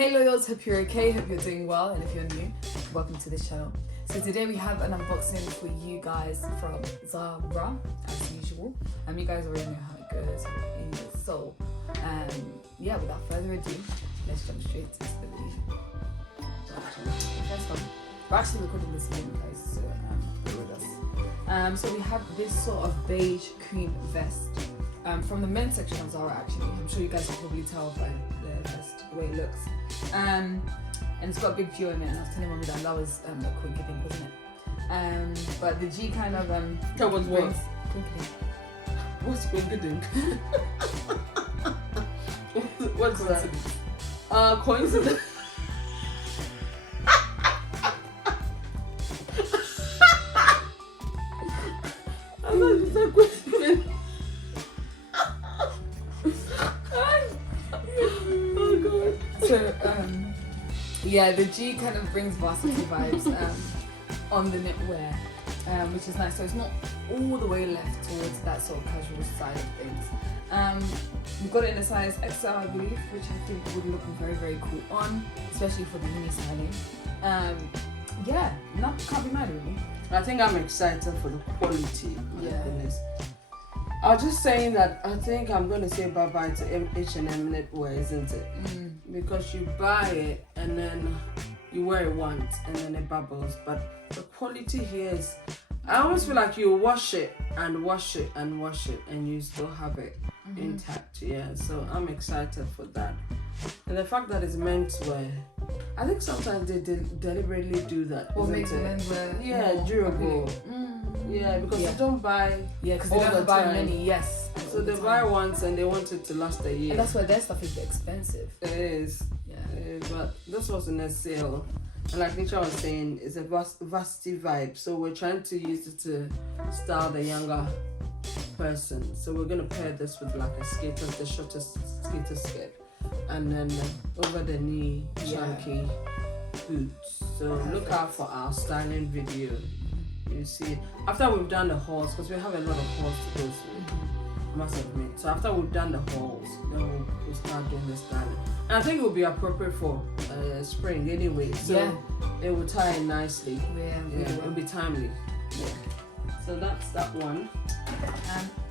Hey Loyals, hope you're okay, hope you're doing well, and if you're new, welcome to this channel. So today we have an unboxing for you guys from Zara, as usual. You guys already know how it goes. So, yeah, without further ado, let's jump straight into the video. First one, we're actually recording this evening, guys, so bear with us. So we have this sort of beige cream vest from the men's section of Zara. Actually, I'm sure you guys can probably tell by the vest, the way it looks. And it's got a big view in it, and I was telling Mommy that was a quick thing, wasn't it? But the G kind of that was what? What's quick? What's that? Coincidence. I thought you said coincidence. Oh god. So yeah, the G kind of brings varsity vibes on the knitwear, which is nice. So it's not all the way left towards that sort of casual side of things. We've got it in a size XL, I believe, which I think would look very, very cool on, especially for the mini styling. Yeah, can't be mad really. I think I'm excited for the quality. Yeah. Goodness. I was just saying that I think I'm going to say bye-bye to H&M knitwear, isn't it? Because you buy it and then you wear it once and then it bubbles. But the quality here is, I almost feel like you wash it and wash it and wash it and you still have it intact. Yeah, so I'm excited for that. And the fact that it's menswear, I think sometimes they deliberately do that. Or make the menswear more durable. Yeah, because you don't buy. Yeah, because they don't buy many. Yes. So they buy once and they want it to last a year. And that's why their stuff is expensive. It is. Yeah. But this was in a sale, and like Nisha was saying, it's a varsity vibe. So we're trying to use it to style the younger person. So we're gonna pair this with like the shortest skater skirt, and then over the knee chunky boots. So look out for our styling video. You see, after we've done the hauls, because we have a lot of hauls to go through, I must admit. So after we've done the hauls, then we'll start doing the styling. And I think it will be appropriate for spring anyway. So it will tie in nicely. Yeah, it will be timely. Yeah. So that's that one.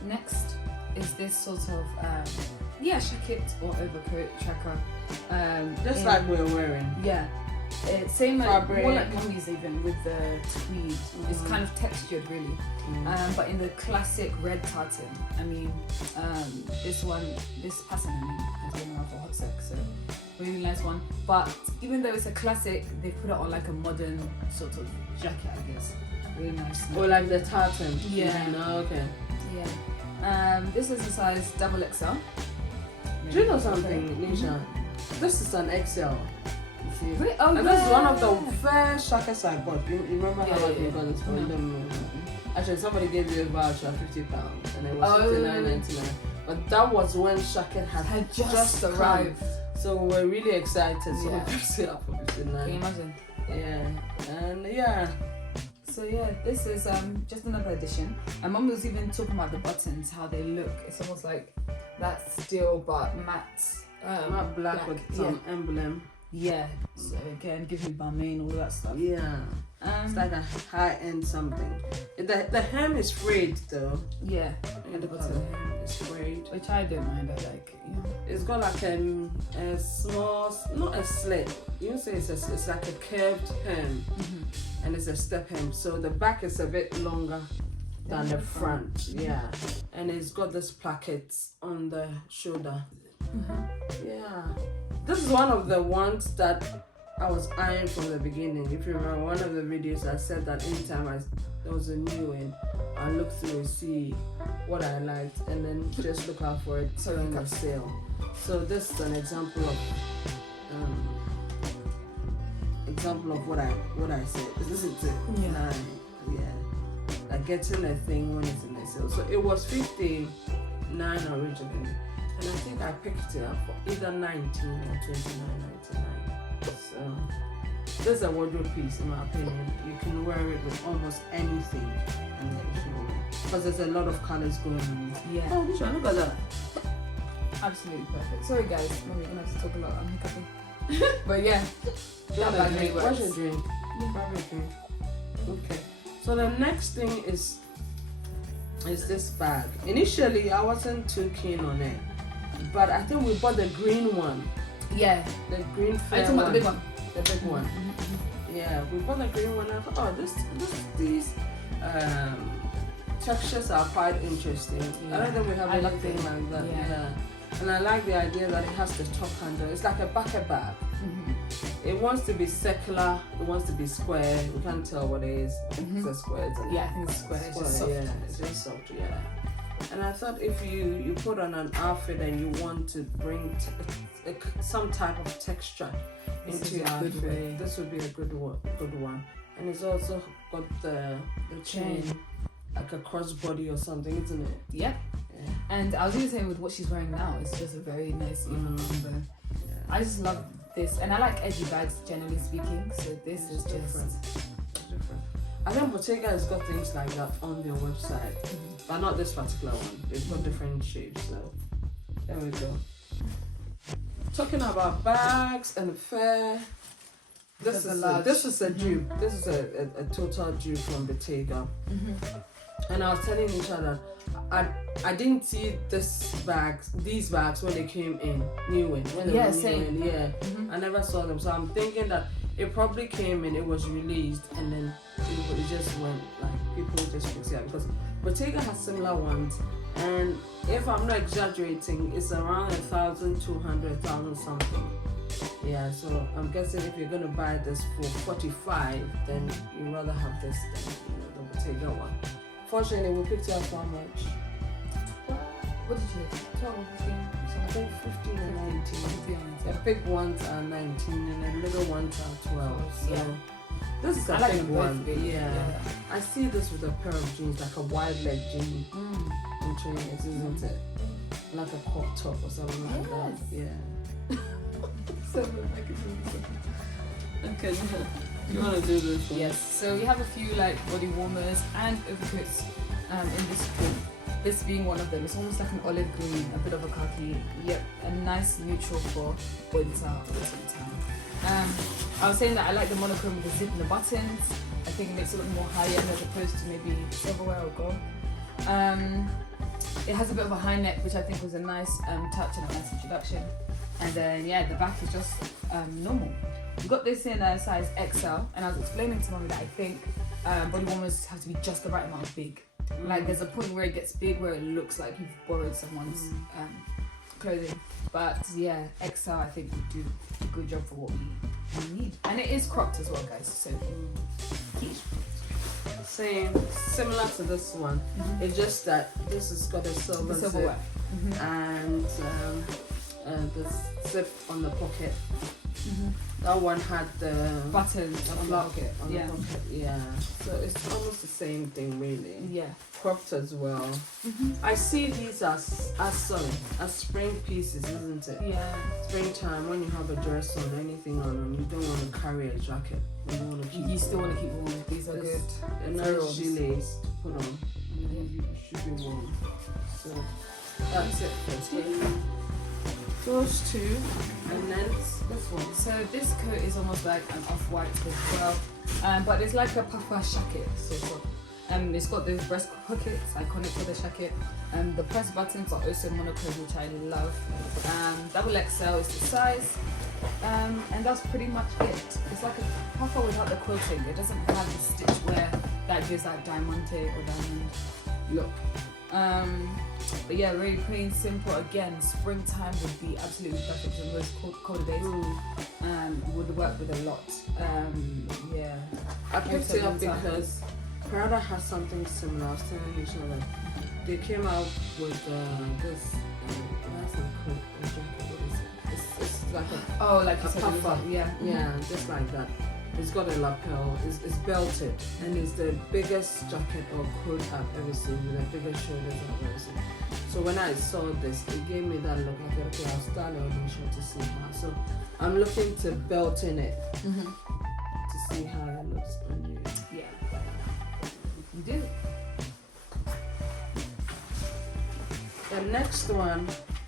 Next is this sort of jacket or overcoat tracker. Just like we're wearing. Yeah. Same fabric. More like Mummy's even with the tweed. It's kind of textured really. But in the classic red tartan. I mean, this pattern has been around for a hot sec, so really nice one. But even though it's a classic, they put it on like a modern sort of jacket, I guess. Really nice. Or like the tartan. Yeah. No, okay. Yeah. This is a size XXL. Do you know something, Nisha? This is an XL. Really? Oh, and this is one of the first jackets I bought. You remember how I got this for them? Actually, somebody gave you a voucher of £50 and it was $59.99. But that was when jacket had just arrived. So we're really excited. So we picked it up for $59. Can you imagine? Yeah. And so yeah, this is just another edition. And Mum was even talking about the buttons, how they look. It's almost like that steel but matte black with some emblem. Yeah, so again, give me Balmain, all that stuff. Yeah, it's like a high-end something. The hem is frayed though. Yeah, and the bottom hem is frayed. Which I don't mind, I like. Yeah. It's got like a small, not a slit. You say it's like a curved hem, and it's a step hem. So the back is a bit longer than the front. Yeah, and it's got this plackets on the shoulder. Yeah. This is one of the ones that I was eyeing from the beginning. If you remember one of the videos, I said that anytime there was a new one, I look through and see what I liked and then just look out for it in the sale. So this is an example of what I said. Isn't it? Yeah. Like getting a thing when it's in the sale. So it was $59 originally. And I think I picked it up for either $19 or $29.99. So this is a wardrobe piece in my opinion. You can wear it with almost anything. Because there's a lot of colors going on. Yeah. Oh, look at that. Absolutely perfect. Sorry guys, Mummy, you're gonna have to talk a lot. I'm hiccuping. But yeah, that bag really works. What's your drink? Yeah. Grab your drink. Okay. So the next thing is this bag. Initially, I wasn't too keen on it, but I think we bought the green one. Yeah. The green Are fair you talking about one. the big one? The big one. Yeah, we bought the green one. I thought, these textures are quite interesting. I don't think we have I like anything it. like that. Yeah. Yeah. And I like the idea that it has the top handle. It's like a bucket bag. It wants to be circular. It wants to be square. We can't tell what it is. It's a square, isn't it? Yeah, I think it's square. It's just soft. Yeah, it's just soft. Yeah. And I thought if you put on an outfit and you want to bring some type of texture into your outfit, this would be a good one. And it's also got the chain, like a crossbody or something, isn't it? Yep. Yeah. And I was going to say with what she's wearing now, it's just a very nice even combo. Yeah. I just love this, and I like edgy bags generally speaking. So this is different. I think Bottega has got things like that on their website, but not this particular one. They've got different shapes. So there we go. Talking about bags and fair. This is a dupe. This is a total dupe from Bottega. And I was telling each other, I didn't see these bags when they came in, when they were same. new. Yeah, I never saw them. So I'm thinking that it probably came in, it was released, and then it just went, like, people just fixed it up. Because Bottega has similar ones, and if I'm not exaggerating, it's around 1,200, 1,000 something. Yeah, so I'm guessing if you're gonna buy this for 45, then you'd rather have this than the Bottega one. Fortunately, we picked it up for how much? What did you get? 12 or 15? I think 15 and 19. The big ones are 19 and the little ones are 12. So this is a I like big them both one. big, Yeah. I see this with a pair of jeans, like a wide leg jean in trainers, isn't it? Like a crop top or something like that. Yeah. So Okay. You want to do this one? Yes. So we have a few like body warmers and overcoats in this group. This being one of them. It's almost like an olive green, a bit of a khaki. Yep, a nice neutral for winter time. I was saying that I like the monochrome with the zip and the buttons. I think it makes it look more high end as opposed to maybe silverware or gold. It has a bit of a high neck, which I think was a nice touch and a nice introduction. And then the back is just normal. We got this in a size XL, and I was explaining to Mommy that I think body warmers have to be just the right amount of big. Like there's a point where it gets big where it looks like you've borrowed someone's clothing. But yeah, XL I think would do a good job for what we need. And it is cropped as well, guys. So same, similar to this one. It's just that this has got a silver zip and the zip on the pocket. That one had the buttons on the pocket. The pocket. Yeah. So it's almost the same thing, really. Yeah. Cropped as well. I see these as spring pieces, isn't it? Yeah. Springtime, when you have a dress on, anything on, and you don't want to carry a jacket. You still want to keep warm. These are good. A nice gilets to put on. You should be warm. So that's it for today. Those two, and then this one. So this coat is almost like an off-white as well, but it's like a puffer jacket sort of. It's got those breast pockets, iconic for the jacket. The press buttons are also monochrome, which I love. Double XL is the size, and that's pretty much it. It's like a puffer without the quilting. It doesn't have the stitch wear that gives that diamante or diamond look. But yeah, really plain, simple. Again, springtime would be absolutely perfect in most colder days. Would work with a lot. Yeah. I picked it up because Prada has something similar. I was telling each other. They came out with this. That's not cool. What is it? It's like like you said, puffer. Yeah, just like that. It's got a lapel, it's belted, and it's the biggest jacket or coat I've ever seen, with the biggest shoulders I've ever seen. So when I saw this, it gave me that look. I thought, okay, I'll start an audition to see how. So I'm looking to belt in it to see how it looks on you. Yeah, you do. The next one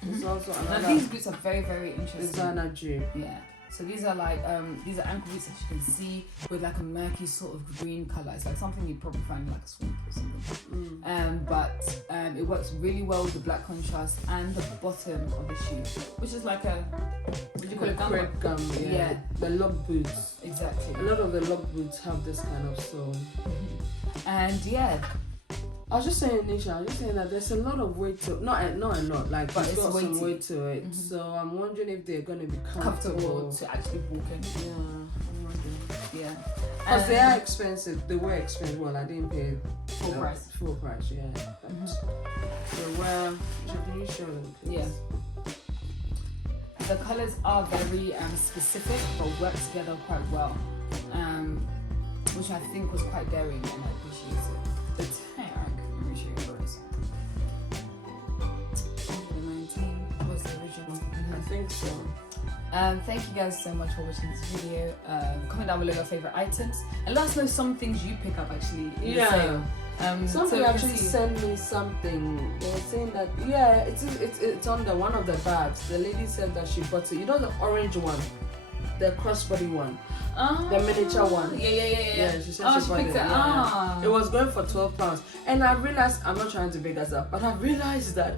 is also another. Now these boots are very, very interesting. Designer dupe. Yeah. So these are like these are ankle boots, as you can see, with like a murky sort of green colour. It's like something you'd probably find in like a swamp or something. But it works really well with the black contrast and the bottom of the shoe, which is like a, what do you call it, gum? Yeah. The log boots. Exactly. A lot of the log boots have this kind of sole. And yeah, I was just saying, Nisha, that there's a lot of weight to not a lot, like but it's got weighty. some weight to it. So I'm wondering if they're gonna be comfortable to actually walk in. Yeah, I'm wondering. Yeah, because they are expensive. They were expensive. Well, I didn't pay full price. Full price, yeah. But they were. Can you show them, please? Yeah. The colours are very specific, but work together quite well, which I think was quite daring, and I appreciate it. The tag, let me show you guys. 119 was the original. I think so. Thank you guys so much for watching this video. Comment down below your favourite items, and let us know some things you pick up actually in the sale. Somebody actually sent me something. They were saying that it's under one of the bags. The lady said that she bought it. You know the orange one, the crossbody one, the miniature one. Yeah. She said she bought picked it. it. Yeah. It was going for £12, and I realized, I'm not trying to big us up, but I realized that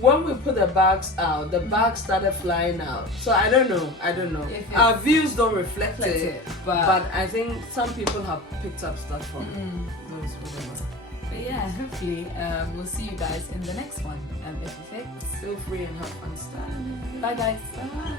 when we put the bags out, the bags started flying out. So I don't know. Our views don't reflect it, but I think some people have picked up stuff from those, whatever. But yeah, hopefully we'll see you guys in the next one. If you fit, Feel free and have fun styling. bye guys. Bye.